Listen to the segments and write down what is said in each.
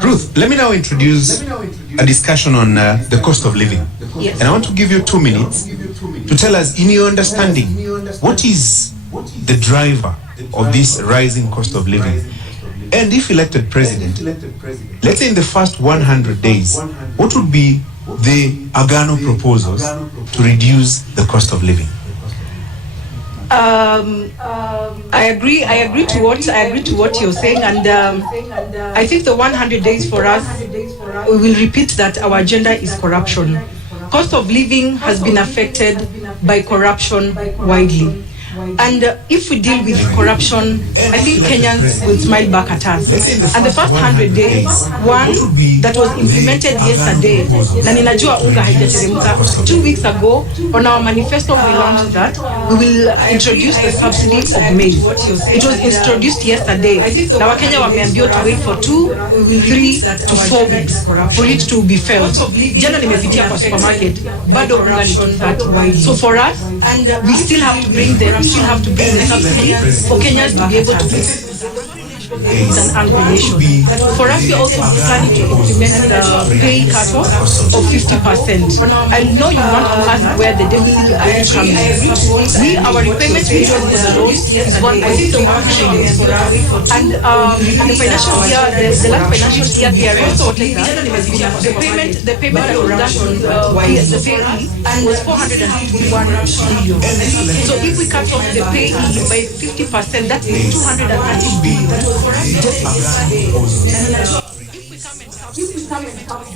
Ruth, let me now introduce a discussion on the cost of living. Yes. And I want to give you 2 minutes to tell us, in your understanding, what is the driver of this rising cost of living? And if elected president, let's say in the first 100 days, what would be the Agano proposals to reduce the cost of living? I agree to what you're saying, and I think the 100 days for us, we will repeat that our agenda is corruption. Cost of living has been affected by corruption widely. And if we deal with corruption, I think Kenyans will smile back at us. And the first 100 days, one that was implemented yesterday, na ninajua unga haijateremka, 2 weeks ago, on our manifesto we launched that we will introduce the subsidy of maize. It was introduced yesterday. Na Wakenya wameambiwa to wait for 2, 3 to 4 weeks for it to be felt. Jana nimepitia kwa supermarket, bado unga ni 230. So for us, and we still have to bring the subsidy for Kenyans to be able to it's an annulation. For us, we also planning to implement the pay cut-off of 50%. I know you want to ask where the deficit is coming. Our repayment period was announced is 1.4 trillion. And the financial year, the last financial year, we are also the payment that was done on the payee was 451 billion. So if we cut off the payee by 50%, that is 230 billion. For us, if we come and talk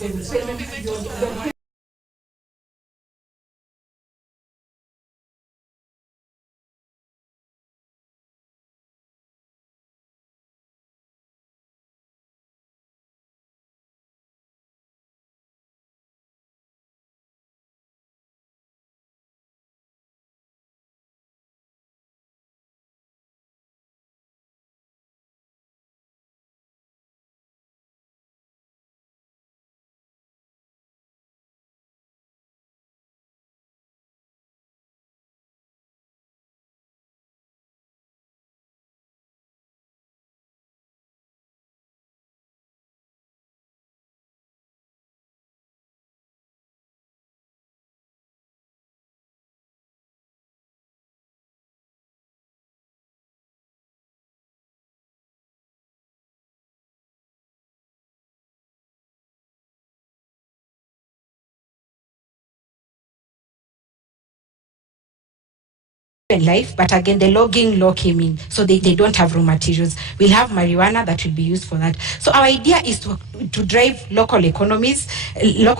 the life, but again the logging law came in, so they don't have raw materials. We'll have marijuana that will be used for that. So our idea is to drive local economies whereby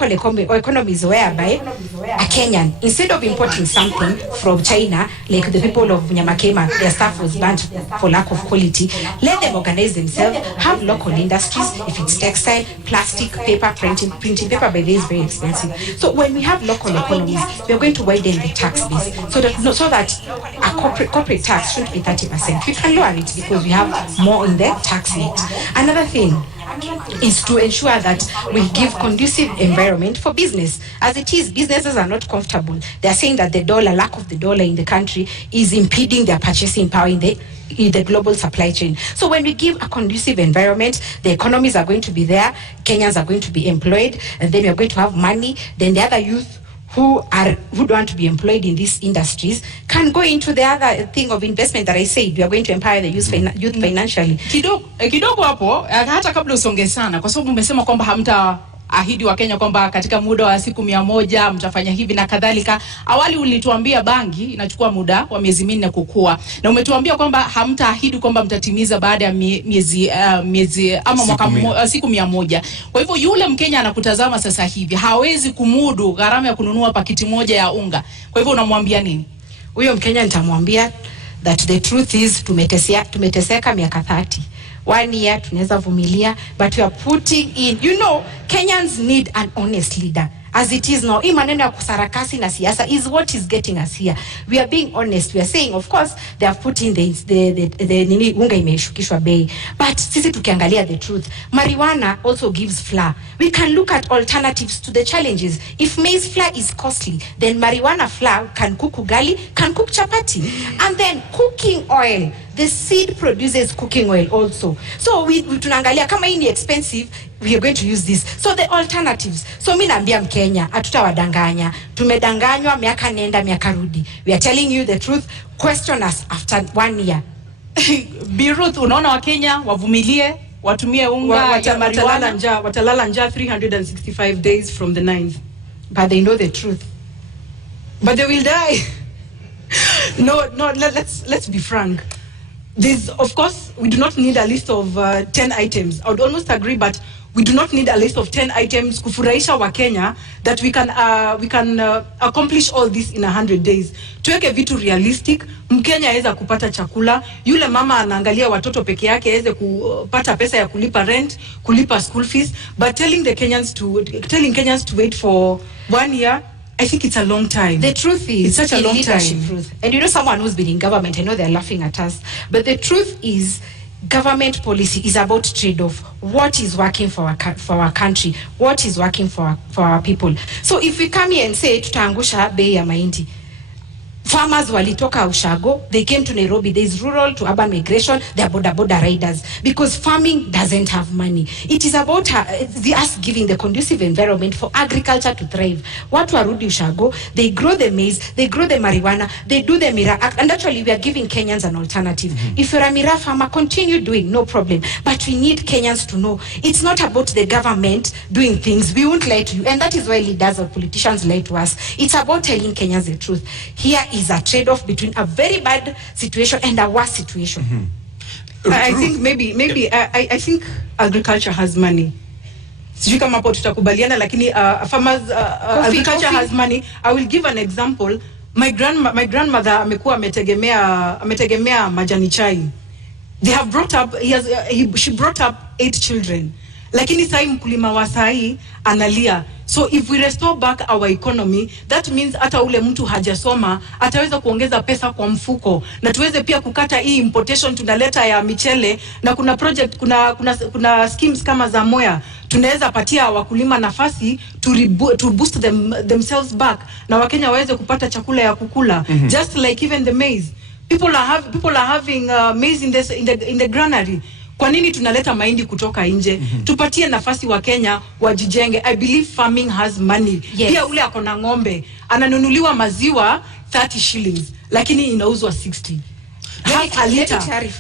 a Kenyan, instead of importing something from China, like the people of Nyamakema, their stuff was banned for lack of quality, let them organize themselves, have local industries. If it's textile, plastic, paper, printing paper by the way is very expensive. So when we have local economies, we are going to widen the tax base so that a corporate tax shouldn't be 30%. We can lower it because we have more in the tax rate. Another thing is to ensure that we give conducive environment for business. As it is, businesses are not comfortable. They are saying that the lack of the dollar in the country is impeding their purchasing power in the global supply chain. So when we give a conducive environment, the economies are going to be there, Kenyans are going to be employed, and then we are going to have money. Then the other youth who don't want to be employed in these industries can go into the other thing of investment that I said. We are going to empower the youth financially. Kidogo hapo, hata kabla usonge sana, kwa sababu umesema kwamba hamta ahidi wa Kenya kwamba katika muda wa siku 100 mtafanya hivi na kadhalika. Awali ulituambia bangi inachukua muda wa miezi 4 kukua, na umetuambia kwamba hamtaahidi kwamba mtatimiza baada ya miezi ama mwaka siku 100. Kwa hivyo yule Mkenya anakutazama sasa hivi hawezi kumudu gharama ya kununua pakiti moja ya unga. Kwa hivyo unamwambia nini? Huyo Mkenya nitamwambia that the truth is tumeteseka miaka 30. 1 year tunaweza vumilia, but we are putting in, Kenyans need an honest leader. As it is now, hii maneno ya kusarakasi na siasa is what is getting us here. We are being honest. We are saying, of course, they have put in the unga imeshukishwa bei. But sisi tukiangalia the truth, marijuana also gives flour. We can look at alternatives to the challenges. If maize flour is costly, then marijuana flour can cook ugali, can cook chapati. And then cooking oil the seed produces cooking oil also. So we tunaangalia kama hii ni expensive, we are going to use this. So the alternatives. So mimi naambia Mkenya, hatutawadanganya. Tumedanganywa miaka nenda miaka rudi. We are telling you the truth. Question us after 1 year. Biruth, unaona Wakenya wavumilie, watumie unga ya marijuana, watalala njaa 365 days from the 9th. But they know the truth. But they will die. No, let's be frank. There's, of course, we do not need a list of 10 items. I would almost agree, but we do not need a list of 10 items kufurahisha wa Kenya that we can accomplish all this in 100 days. Tuweke vitu realistic. Mkenya aweza kupata chakula. Yule mama anaangalia watoto peke yake aweze kupata pesa ya kulipa rent, kulipa school fees. But telling Kenyans to wait for 1 year, I think it's a long time. The truth is, it's such a long time. Truth. And you know, someone who's been in government, I know they're laughing at us, but the truth is, government policy is about trade-off. What is working for our country? What is working for our people? So if we come here and say tutaangusha bei ya mahindi, farmers walitoka Ushago, they came to Nairobi. There is rural to urban migration. They are border riders because farming doesn't have money. It is about us giving the conducive environment for agriculture to thrive. Watu warudi Ushago, they grow the maize, they grow the marijuana, they do the miraa. And actually, we are giving Kenyans an alternative. If you're a miraa farmer, continue doing, no problem. But we need Kenyans to know it's not about the government doing things. We won't lie to you. And that is why leaders or politicians lie to us. It's about telling Kenyans the truth. Here is a trade-off between a very bad situation and a worse situation. I think maybe I think agriculture has money. Sijui kama hapo tutakubaliana, lakini farmers agriculture has money. I will give an example. My grandmother amekuwa ametegemea majani chai. They have brought up she brought up 8 children. Lakini sai mkulima wa sai analia. So if we restore back our economy, that means hata ule mtu hajasoma ataweza kuongeza pesa kwa mfuko, na tuweze pia kukata hii importation tunaleta ya michele, na kuna project kuna schemes kama za Moya tunaweza patia wakulima nafasi to boost themselves back, na Wakenya waweze kupata chakula ya kukula. Just like even the maize, people are having maize in the granary. Kwa nini tunaleta mahindi kutoka nje? Tupatie nafasi wa Kenya wajijenge. I believe farming has money. Yes. Pia ule akona ng'ombe ananunuliwa maziwa 30 shillings lakini inauzwa 60.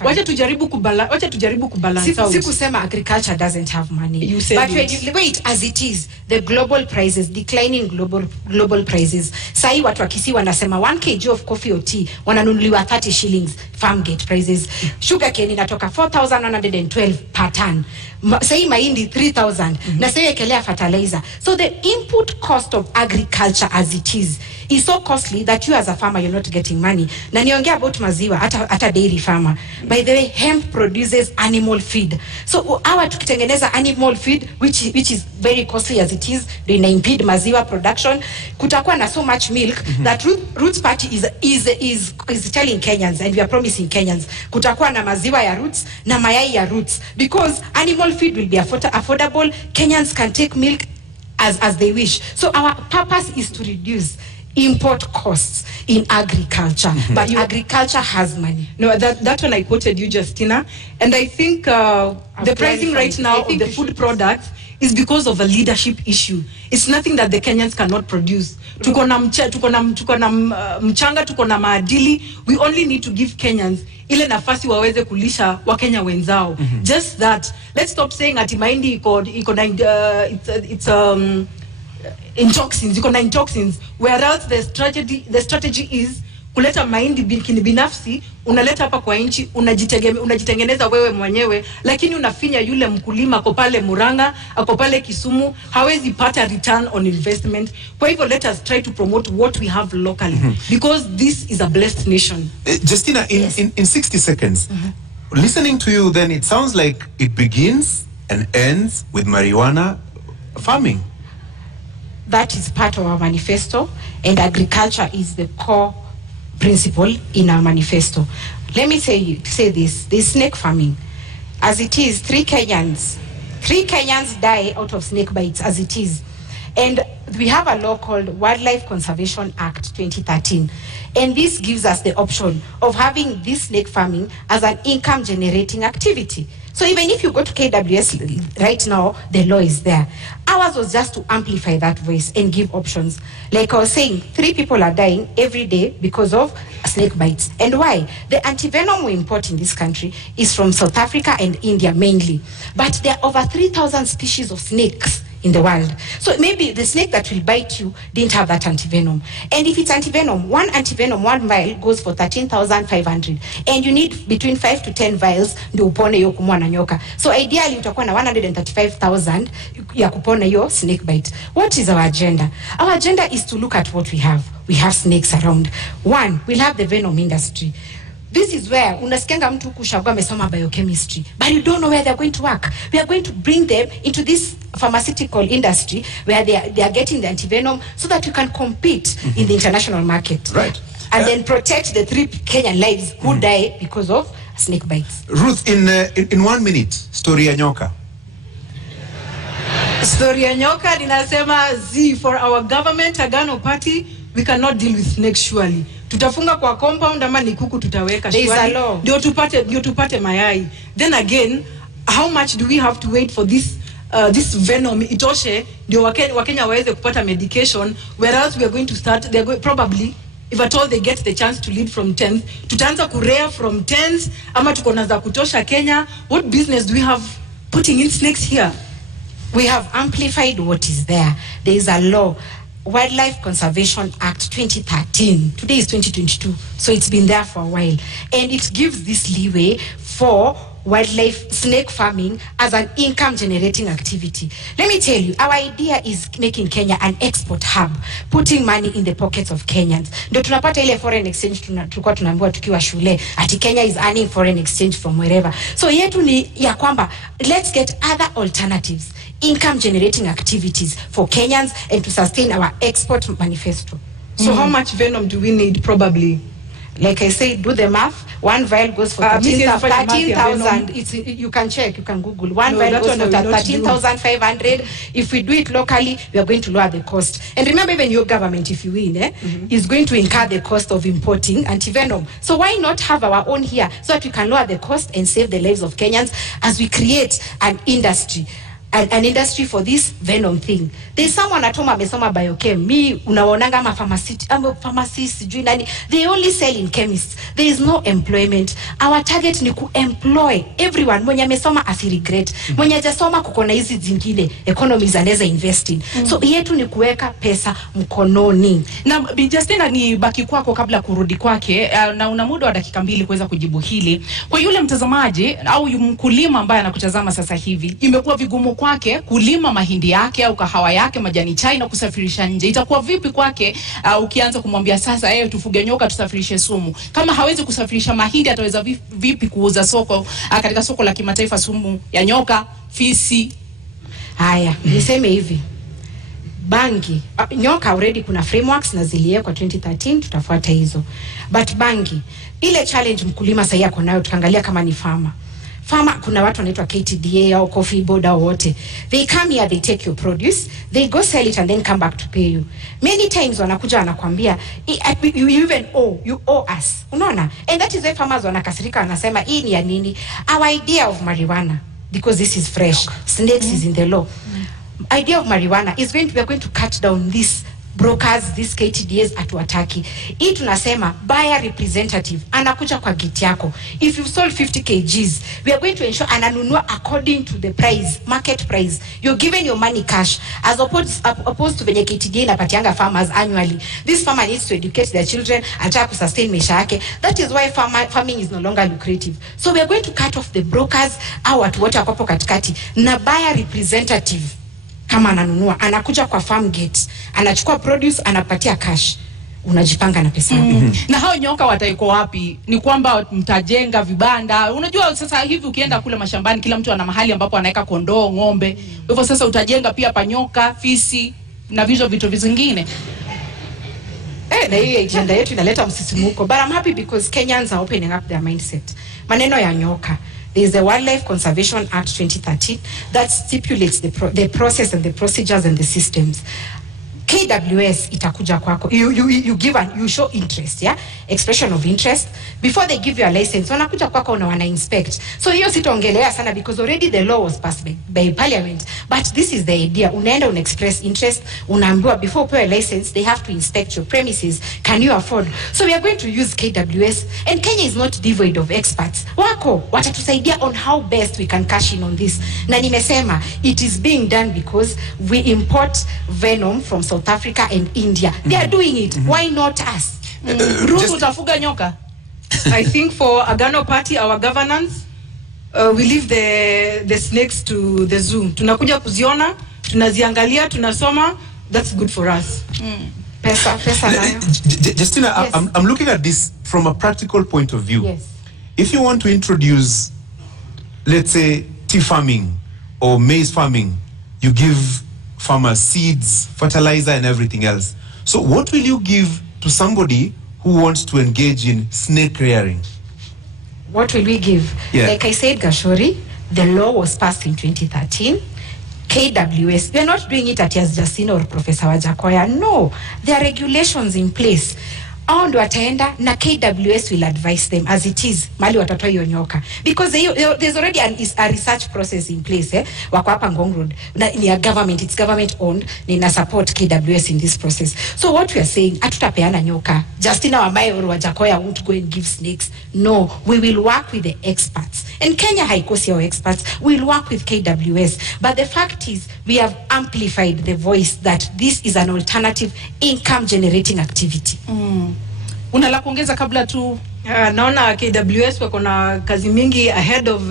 Wacha tujaribu kubalance out. Sikusema agriculture doesn't have money. You said but wait, as it is, the global prices, declining global prices. Sai watu wakisi wanasema 1 kg of coffee or tea wananunuliwa 30 shillings farm gate prices. Sugar cane inatoka 4,112 per ton. Sai mahindi 3,000. Na sai ekelea fertilizer. So the input cost of agriculture as it is so costly that you as a farmer you're not getting money. Na niongea about maziwa hata dairy farmer. By the way, hemp produces animal feed. So our tukitengeneza animal feed which is very costly as it is, they impede maziwa production. Kutakuwa na so much milk that Roots Party is telling Kenyans, and we are promising Kenyans, kutakuwa na maziwa ya Roots na mayai ya Roots, because animal feed will be affordable. Kenyans can take milk as they wish. So our purpose is to reduce import costs in agriculture, but agriculture has money. No, that one I quoted you, Justina, and I think the pricing right now of the food products is because of a leadership issue. It's nothing that the Kenyans cannot produce. Tuko na mchanga, tuko na maadili. We only need to give Kenyans ile nafasi waweze kulisha Wakenya wenzao. Just that. Let's stop saying ati mahindi it's in toxins, whereas the strategy is kuleta mahindi binafsi, unaleta hapa kwa nchi, unajitengeneza wewe mwenyewe, lakini unafinya yule mkulima ako pale Murang'a, ako pale Kisumu, hawezi pata return on investment. Kwa hivyo let us try to promote what we have locally, because this is a blessed nation. Justina, in 60 seconds, listening to you, then it sounds like it begins and ends with marijuana farming. That is part of our manifesto, and agriculture is the core principle in our manifesto. Let me say this snake farming. As it is, 3 Kenyans die out of snake bites as it is. And we have a law called Wildlife Conservation Act 2013. And this gives us the option of having this snake farming as an income generating activity. So even if you go to KWS right now, the law is there. Ours was just to amplify that voice and give options. Like I was saying, 3 people are dying every day because of snake bites. And why? The antivenom we import in this country is from South Africa and India mainly. But there are over 3,000 species of snakes in the world. So maybe the snake that will bite you didn't have that antivenom. And if it's antivenom, one vial goes for 13,500. And you need between 5 to 10 vials ndio upone hiyo kumwa na nyoka. So ideally utakuwa na 135,000 ya kupona hiyo snake bite. What is our agenda? Our agenda is to look at what we have. We have snakes around. One, we'll have the venom industry. This is where unasikianga mtu kushagua amesoma biochemistry, but you don't know where they're going to work. We are going to bring them into this pharmaceutical industry where they are getting the antivenom so that we can compete in the international market. Right. And then protect the 3 Kenyan lives who die because of snake bites. Ruth, in 1 minute, story ya nyoka. Story ya nyoka ninasema for our government Agano party, we cannot deal with snakes surely. Tutafunga kwa compound ama ni kuku tutaweka surely. Ndio tupate mayai. Then again, how much do we have to wait for this venom itoshe ndio Wakenya waweze kupata medication, whereas we are going to start probably, if at all they get the chance to lead from 10th, tutaanza kurea from 10th ama tuko na za kutosha Kenya. What business do we have putting in snakes here? We have amplified what is there. There is a law, Wildlife Conservation Act 2013. Today is 2022, so it's been there for a while. And it gives this leeway for wildlife snake farming as an income generating activity. Let me tell you, our idea is making Kenya an export hub, putting money in the pockets of Kenyans. Ndio tunapata ile foreign exchange tulikuwa tunaambiwa tukiwa shule ati Kenya is earning foreign exchange from wherever. So yetu ni ya kwamba let's get other alternatives, income generating activities for Kenyans and to sustain our export manifesto. So how much venom do we need probably? Like I say, do the math. 1 vial goes for 13,000. You can check, you can Google. 1 vial goes for 13,500. If we do it locally, we are going to lower the cost. And remember, even your government, if you win, is going to incur the cost of importing antivenom. So why not have our own here so that we can lower the cost and save the lives of Kenyans as we create an industry. An industry for this venom thing. There's someone at home amesoma biochem. Me unaonanga ama pharmacist sijui nani. They only sell in chemists. There is no employment. Our target ni kuemploy everyone. Mwenye amesoma asiregret. Mwenye hajasoma kuko na hizi zingine economies anaweza invest in. So yetu ni kuweka pesa mkononi. Na Bi Justina, ni baki kwako kabla kurudi kwake, na una muda wa dakika 2 kuweza kujibu hili. Kwa yule mtazamaji au mkulima ambaye anakutazama sasa hivi, imekuwa vigumu kwake kulima mahindi yake au kahawa yake, majani chai na kusafirisha nje. Itakuwa vipi kwake ukianza kumwambia sasa tufuge nyoka tusafirishe sumu? Kama hawezi kusafirisha mahindi, ataweza vipi kuuza soko katika soko la kimataifa sumu ya nyoka, fisi? Haya, niseme hivi. Bangi, nyoka already kuna frameworks na ziliwekwa 2013, tutafuata hizo. But bangi, ile challenge mkulima sasa yako nayo, tukaangalia kama ni farmer, kuna watu wanaitwa KTDA au Coffee Board au wote. They come here, they take your produce, they go sell it and then come back to pay you. Many times wanakuja wanakuambia you owe us. Unaona? And that is why farmers wanakasirika, wanasema hii ni ya nini? Our idea of marijuana, because this is fresh, snakes is in the law. Idea of marijuana is we are going to cut down this brokers, these KTDAs atuataki. Hii tunasema buyer representative anakuja kwa gate yako. If you've sold 50 kgs, we are going to ensure ananunua according to the price, market price. You're given your money cash as opposed to venye KTDA inapatianga farmers annually. This farmer needs to educate their children, anataka kusustain maisha yake. That is why farming is no longer lucrative. So we are going to cut off the brokers au watu wote wako katikati na buyer representative. Kama ananunua, anakuja kwa farm gate, anachukua produce, anapatia cash, unajipanga na pesa. Na hao nyoka wataiko wapi? Ni kwamba mtajenga vibanda. Unajua sasa hivi ukienda kule mashambani, kila mtu ana mahali ambapo anaweka kondoo, ng'ombe. Hivyo sasa utajenga pia panyoka, fisi na vitu vingine. Na hii agenda yetu inaleta msisimuko. But I'm happy because Kenyans are opening up their mindset. Maneno ya nyoka, There is the Wildlife Conservation Act 2013 that stipulates the process and the procedures and the systems. KWS itakuja kwako. You give and you show interest, yeah? Expression of interest. Before they give you a license, wanakuja kwako na wana inspect. So hiyo sitaongelea sana because already the law was passed by parliament. But this is the idea. Unaenda express interest, unaambiwa before upewe a license, they have to inspect your premises. Can you afford? So we are going to use KWS, and Kenya is not devoid of experts. Wako watatusaidia on how best we can cash in on this. Na nimesema it is being done because we import venom from South Africa and India. They are doing it. Why not us? Ruth, utafuga nyoka? I think for Agano Party, our governance, we leave the snakes to the zoo. Tunakuja kuziona, tunaziangalia, tunasoma. That's good for us. Pesa nayo. Justina, yes. I'm looking at this from a practical point of view. Yes. If you want to introduce, let's say, tea farming or maize farming, you give farmers seeds, fertilizer, and everything else. So what will you give to somebody who wants to engage in snake rearing? What will we give? Yeah. Like I said, Gashori, the law was passed in 2013. KWS, we are not doing it at Justina or Professor Wajakoya. No, there are regulations in place. Au ndo wataenda na KWS will advise them as it is mali watatoa hiyo nyoka because there's already a research process in place wako hapa Ngong Road ni a government, it's government owned, nina support KWS in this process. So what we are saying, hatutapeana nyoka. Justina Wamai or Wajakoya won't go and give snakes. No, we will work with the experts, and Kenya haikosi our experts. We'll work with KWS, but the fact is we have amplified the voice that this is an alternative income generating activity. Una la kuongeza kabla tu? Naona KWS wako na kazi mingi ahead of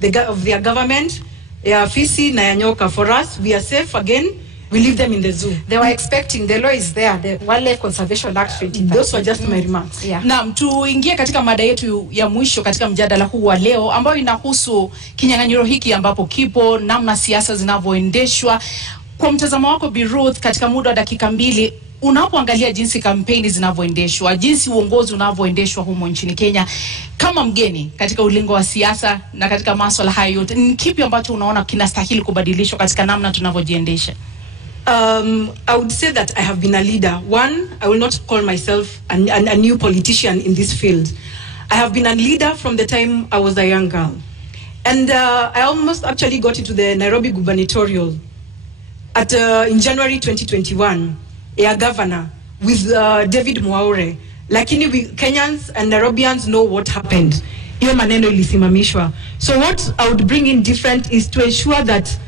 their government. Ya fisi na ya nyoka. For us, we are safe again. We leave them in the zoo. They were expecting, the law is there, the Wildlife Conservation Act 2013. Those were just my remarks. Yeah. Naam, tuingie katika mada yetu ya mwisho katika mjadala huu wa leo ambayo inahusu kinyang'anyiro hiki ambapo kipo, namna siasa zinavyoendeshwa. Kwa mtazamo wako Bi Ruth, katika muda wa dakika 2, unapoangalia jinsi kampeni zinavyoendeshwa, jinsi uongozi unavyoendeshwa humo nchini Kenya, kama mgeni katika ulingo wa siasa na katika masuala hayo yote, ni kipi ambacho unaona kinastahili kubadilishwa katika namna tunavyojiendesha? I would say that I have been a leader. One, I will not call myself a new politician in this field. I have been a leader from the time I was a young girl. And I almost actually got into the Nairobi gubernatorial in January 2021. A governor with David Mwaure. Lakini we Kenyans and Nairobians know what happened. Hiyo maneno ilisimamishwa. So what I would bring in different is to ensure that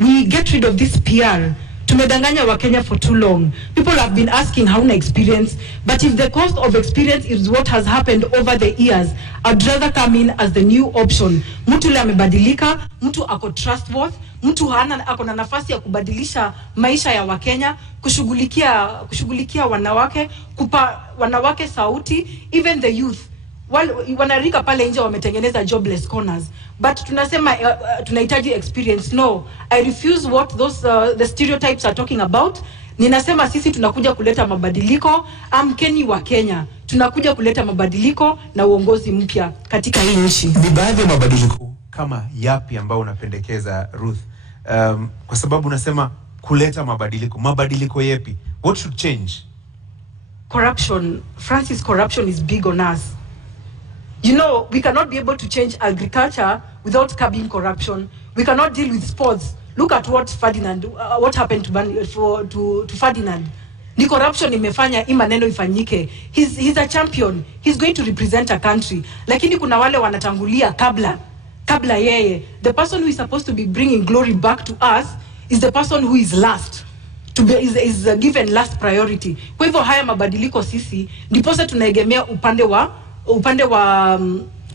we get rid of this PR. Tumedanganya wa Kenya for too long. People have been asking hauna experience, but if the cost of experience is what has happened over the years, I'd rather come in as the new option. Mtu le amebadilika, mtu ako trustworthy, mtu ako na nafasi ya kubadilisha maisha ya Wakenya, kushughulikia wanawake, kupa wanawake sauti, even the youth. Wanarika pale nje wametengeneza jobless corners, but tunasema tunahitaji experience. No, I refuse what those the stereotypes are talking about. Ninasema sisi tunakuja kuleta mabadiliko. Amkeni wa Kenya, tunakuja kuleta mabadiliko na uongozi mpya katika hii nchi. Ni baadhi ya mabadiliko kama yapi ambao unapendekeza Ruth? Kwa sababu unasema kuleta mabadiliko yapi? What should change? Corruption, Francis, corruption is big on us. You know, we cannot be able to change agriculture without curbing corruption. We cannot deal with sports. Look at what what happened to Ferdinand. Ni corruption imefanya hii maneno ifanyike. He's a champion. He's going to represent a country. Lakini kuna wale wanatangulia kabla yeye. The person who is supposed to be bringing glory back to us is the person who is last. Is given last priority. Kwa hivyo haya mabadiliko sisi ndiposa tunaegemea upande wa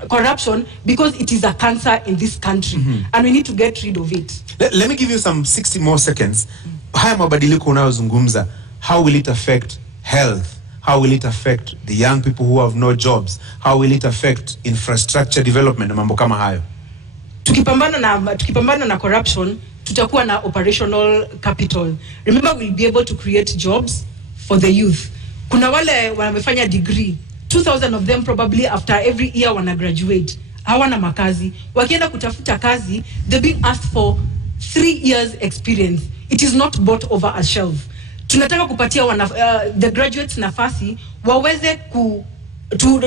corruption, because it is a cancer in this country, and we need to get rid of it. Let me give you some 60 more seconds. Haya mabadiliko unayozungumza, how will it affect health? How will it affect the young people who have no jobs? How will it affect infrastructure development na mambo kama hayo? Tukipambana na corruption, tutakuwa na operational capital. Remember, we'll be able to create jobs for the youth. Kuna wale wamefanya degree, 2,000 of them probably after every year wana graduate. hawana makazi. Wakienda kutafuta kazi, they're being asked for 3 years experience. It is not bought over a shelf. Tunataka kupatia the graduates nafasi waweze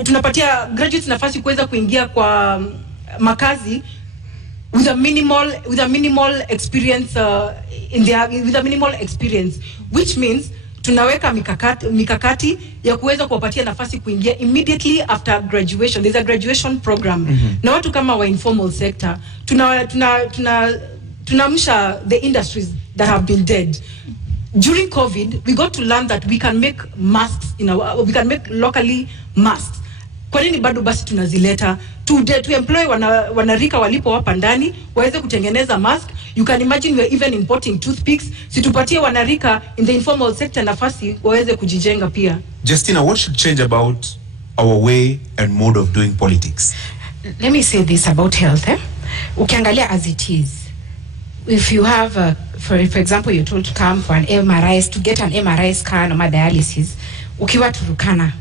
tunapatia graduates nafasi kuweza kuingia kwa makazi with a minimal experience with a minimal experience, which means tunaweka mikakati ya kuweza kuwapatia nafasi kuingia immediately after graduation. There's a graduation program. Na watu kama wa informal sector tunamsha the industries that have been dead. During COVID, we got to learn that we can make masks we can make locally masks. Kwa nini bado basi tunazileta to employ wanarika walipo hapa ndani waweze kutengeneza mask? You can imagine we're even importing toothpicks. Situpatie wanarika in the informal sector nafasi waweze kujijenga pia. Justina, what should change about our way and mode of doing politics? Let me say this about health. Ukiangalia as it is, if you have for example, you're told to come for an MRI, to get an MRI scan or dialysis, ukiwa Turkana,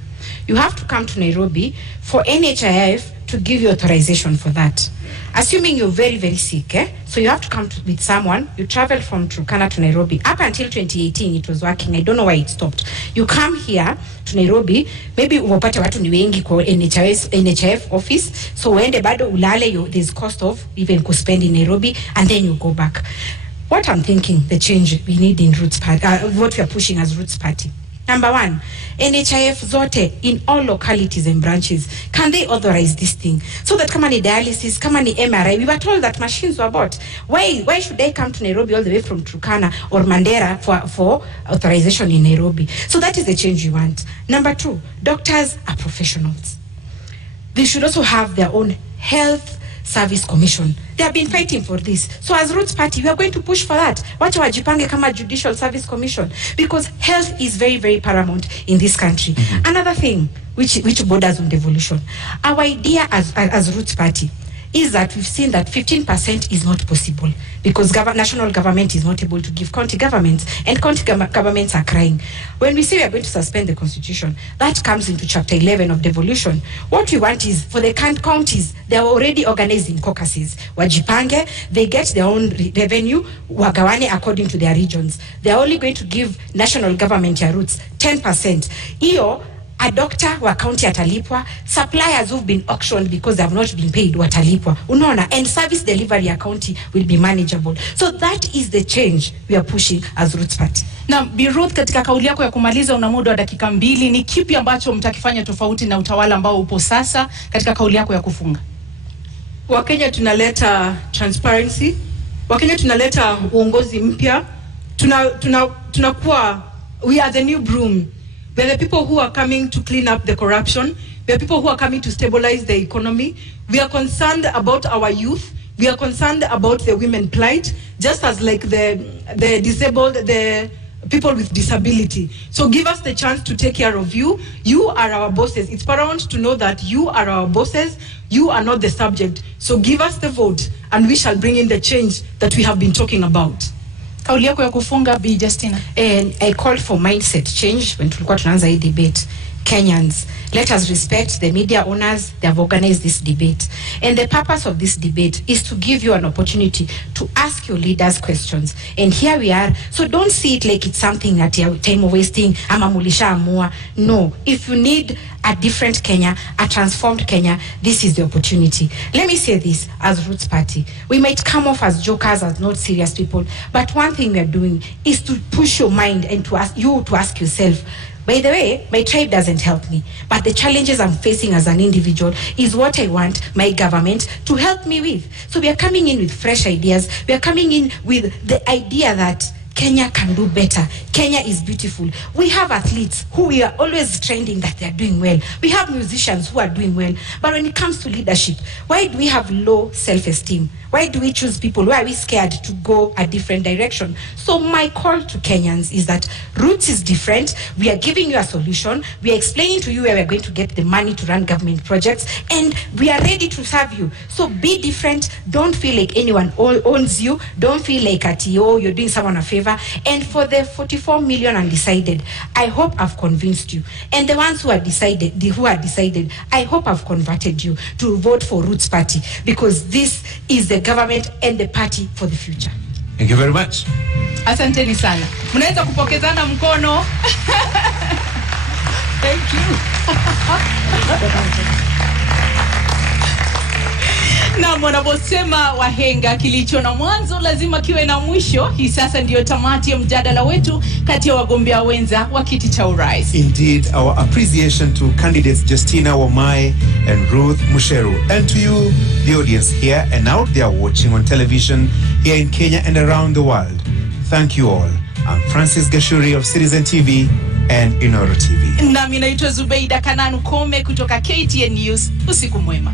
you have to come to Nairobi for NHIF to give you authorization for that. Assuming you're very, very sick, so you have to come with someone. You travel from Turkana to Nairobi. Up until 2018, it was working. I don't know why it stopped. You come here to Nairobi, maybe upate watu ni wengi kwa NHIF office, so uende bado ulale, there's cost of even spend in Nairobi, and then you go back. What I'm thinking, the change we need in Roots Party, what we are pushing as Roots Party. Number one, NHIF zote in all localities and branches, can they authorize this thing? So that kama ni dialysis, kama ni MRI, we were told that machines were bought. Why should they come to Nairobi all the way from Turkana or Mandera for authorization in Nairobi? So that is the change we want. Number two, doctors are professionals. They should also have their own health service commission. They have been fighting for this. So as Roots Party, we are going to push for that. Wacha wajipange kama judicial service commission, because health is very, very paramount in this country. Another thing which borders on devolution. Our idea as Roots Party is that we've seen that 15% is not possible because national government is not able to give county governments, and county governments are crying. When we say we are going to suspend the constitution, that comes into chapter 11 of devolution. What we want is for the counties, they are already organized in caucuses. Wajipange, they get their own revenue, wagawane according to their regions. They are only going to give national government ya roots 10%. Iyo, a doctor wa county atalipwa, suppliers who've been auctioned because they have not been paid watalipwa, unaona, and service delivery ya county will be manageable. So that is the change we are pushing as Roots Party. Na Bi Ruth, katika kauli yako ya kumaliza una muda wa dakika 2, ni kipi ambacho mtakifanya tofauti na utawala ambao upo sasa katika kauli yako ya kufunga? Wakenya tunaleta transparency, Wakenya tunaleta uongozi mpya, tunakuwa we are the new broom. We are the people who are coming to clean up the corruption. We are people who are coming to stabilize the economy. We are concerned about our youth. We are concerned about the women plight, just as like the disabled, the people with disability. So give us the chance to take care of you. You are our bosses. It's paramount to know that you are our bosses. You are not the subject. So give us the vote and we shall bring in the change that we have been talking about. Kauli yako ya kufunga, Bi Justina. And I called for mindset change when tulikuwa tunaanza hii debate. Kenyans, let us respect the media owners. They have organized this debate. And the purpose of this debate is to give you an opportunity to ask your leaders questions. And here we are. So don't see it like it's something that you're time wasting, ama mulisha amua. No. If you need a different Kenya, a transformed Kenya, this is the opportunity. Let me say this as Roots Party. We might come off as jokers, as not serious people. But one thing we are doing is to push your mind and to ask yourself, by the way, my tribe doesn't help me, but the challenges I'm facing as an individual is what I want my government to help me with. So we are coming in with fresh ideas. We are coming in with the idea that Kenya can do better. Kenya is beautiful. We have athletes who we are always trending that they are doing well. We have musicians who are doing well. But when it comes to leadership, why do we have low self-esteem? Why do we choose people? Why are we scared to go a different direction? So my call to Kenyans is that Roots is different. We are giving you a solution. We are explaining to you where we are going to get the money to run government projects, and we are ready to serve you. So be different. Don't feel like anyone owns you. Don't feel like you're doing someone a favor. driver. And for the 44 million undecided, I hope I've convinced you. And the ones who are decided, I hope I've converted you to vote for Roots Party, because this is the government and the party for the future. Thank you very much. Asanteni sana. Mnaweza kupokezana mkono. Thank you. Na wanaposema wahenga, kilicho na mwanzo lazima kiwe na mwisho. Hii sasa ndiyo tamati ya mjadala wetu kati ya wagombea wenza wa kiti cha urais. Indeed, our appreciation to candidates Justina Wamai and Ruth Musheru, and to you, the audience here and out there watching on television here in Kenya and around the world. Thank you all. I'm Francis Gashuri of Citizen TV and Inoro TV. Nami naitwa Zubeida Kananu Kome kutoka KTN News. Usiku mwema.